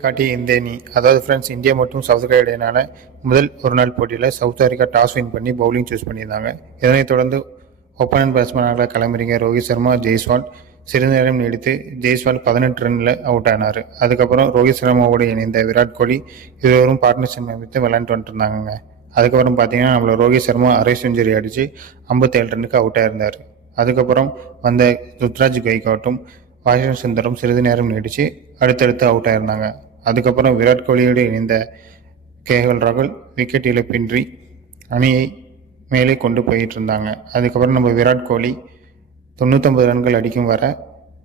காட்டிய இந்திய அணி அதாவது ஃப்ரெண்ட்ஸ் இந்தியா மற்றும் சவுத் ஆஃப்ரிக்கா இடையிலான முதல் ஒரு நாள் போட்டியில் சவுத் ஆஃப்ரிக்கா டாஸ் வின் பண்ணி பவுலிங் சூஸ் பண்ணியிருந்தாங்க. இதனைத் தொடர்ந்து ஓப்பனன் பேட்ஸ்மேனாக களமிறங்கிய ரோஹித் சர்மா ஜெய்ஸ்வால் சிறிது நேரம் நீடித்து ஜெய்ஸ்வால் 18 ரனில் அவுட் ஆனார். அதுக்கப்புறம் ரோஹித் சர்மாவோடு இணைந்த விராட் கோலி இருவரும் பார்ட்னர்ஷிப் அமைத்து விளையாண்டு வந்துட்டு இருந்தாங்க. அதுக்கப்புறம் பார்த்தீங்கன்னா நம்மள ரோஹித் சர்மா அரை செஞ்சுரி அடித்து 57 ரனுக்கு அவுட் ஆயிருந்தார். அதுக்கப்புறம் வந்த ருத்ராஜ் கெய்க்வாட்டும் வாஷிங்டன் சுந்தரம் சிறிது நேரம் நீடித்து அடுத்தடுத்து அவுட் ஆயிருந்தாங்க. அதுக்கப்புறம் விராட் கோலியோடு இணைந்த கேஎல் ராகுல் விக்கெட் இழப்பின்றி அணியை மேலே கொண்டு போயிட்டு இருந்தாங்க. அதுக்கப்புறம் நம்ம விராட் கோலி 99 ரன்கள் அடிக்கும் வர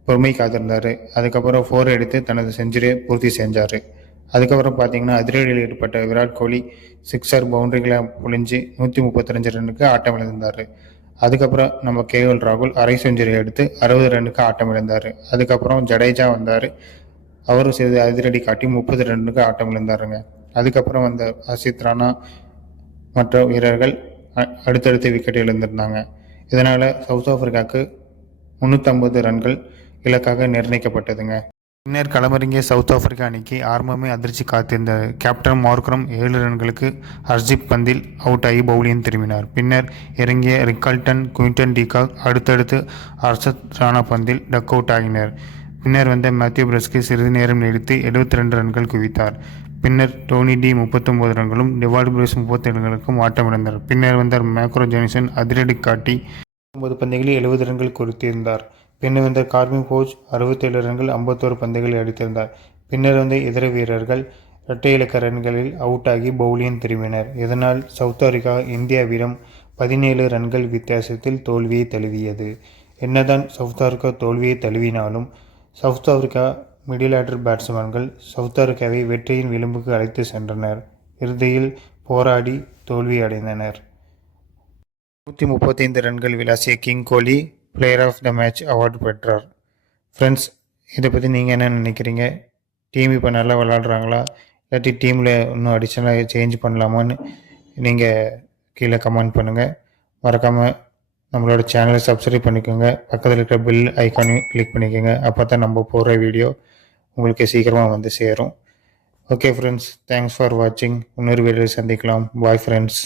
பொறுமை காத்திருந்தார். அதுக்கப்புறம் 4 எடுத்து தனது செஞ்சுரியை பூர்த்தி செஞ்சார். அதுக்கப்புறம் பார்த்தீங்கன்னா அதிரடியில் ஈடுபட்ட விராட் கோலி சிக்ஸர் பவுண்டரிகளை பொழிஞ்சு 135 ரன்னுக்கு ஆட்டம் இழந்தார். அதுக்கப்புறம் நம்ம கேஎல் ராகுல் அரை செஞ்சுரி எடுத்து 60 ரன்னுக்கு ஆட்டம் இழந்தார். அதுக்கப்புறம் ஜடேஜா வந்தார். அவரும் சிறிது அதிரடி காட்டி 30 ரன்னுக்கு ஆட்டம் இழந்தாருங்க. அதுக்கப்புறம் வந்த ஹர்ஷித் ராணா மற்ற வீரர்கள் அடுத்தடுத்து விக்கெட் இழந்திருந்தாங்க. இதனால் சவுத் ஆஃப்ரிக்காவுக்கு 350 ரன்கள் இலக்காக நிர்ணயிக்கப்பட்டதுங்க. பின்னர் களமிறங்கிய சவுத் ஆப்பிரிக்கா அணிக்கு ஆரம்பமே அதிர்ச்சி காத்திருந்தது. கேப்டன் மார்க்ரம் 7 ரன்களுக்கு ஹர்ஷிப் பந்தில் அவுட் ஆகி பவுலிங் திரும்பினார். பின்னர் இறங்கிய ரிக்கால்டன், குவிண்டன் டிகாக் அடுத்தடுத்து ஹர்ஷத் ராணா பந்தில் டக் அவுட் ஆகினர். பின்னர் வந்த மேத்யூ பிரஸ்கி சிறிது நேரம் நீடித்து 72 ரன்கள் குவித்தார். பின்னர் டோனி டி 39 ரன்களும் டிவால்ட் பிரூஸ் 37 ரன்களுக்கும் ஆட்டமிழந்தார். பின்னர் வந்த மேக்ரோ ஜான்சன் அதிரடி காட்டி 9 பந்துகளில் 70 ரன்கள் குறித்திருந்தார். பின்னர் வந்த கார்மின் போஜ் 67 ரன்கள் 51 பந்துகளில் அடித்திருந்தார். பின்னர் வந்த இதர வீரர்கள் இரட்டை இலக்க ரன்களில் அவுட் ஆகி பவுலிங் திரும்பினர். இதனால் சவுத் ஆப்பிரிக்கா இந்தியாவிடம் 17 ரன்கள் வித்தியாசத்தில் தோல்வியை தழுவியது. என்னதான் சவுத் ஆப்பிரிக்கா தோல்வியை தழுவினாலும் சவுத் ஆப்பிரிக்கா மிடில் ஆர்டர் பேட்ஸ்மேன்கள் சவுத் ஆப்பிரிக்காவை வெற்றியின் விளிம்புக்கு அழைத்து சென்றனர். இறுதியில் போராடி தோல்வி அடைந்தனர். 135 ரன்கள் விளாசிய king Kohli player of the match award பெற்றார். ஃப்ரெண்ட்ஸ், இதை பற்றி நீங்கள் என்ன நினைக்கிறீங்க? டீம் இப்போ நல்லா விளாட்றாங்களா, இல்லாட்டி டீமில் இன்னும் அடிஷனலாக சேஞ்ச் பண்ணலாமான்னு நீங்கள் கீழே கமெண்ட் பண்ணுங்கள். மறக்காமல் நம்மளோட சேனலை சப்ஸ்கிரைப் பண்ணிக்கோங்க. பக்கத்தில் இருக்கிற பெல் ஐக்கானையும் கிளிக் பண்ணிக்கோங்க. அப்போ தான் நம்ம போகிற வீடியோ உங்களுக்கு சீக்கிரமாக வந்து சேரும். ஓகே ஃப்ரெண்ட்ஸ், தேங்க்ஸ் ஃபார் வாட்சிங். இன்னொரு வீடியோவில் சந்திக்கலாம். Bye friends.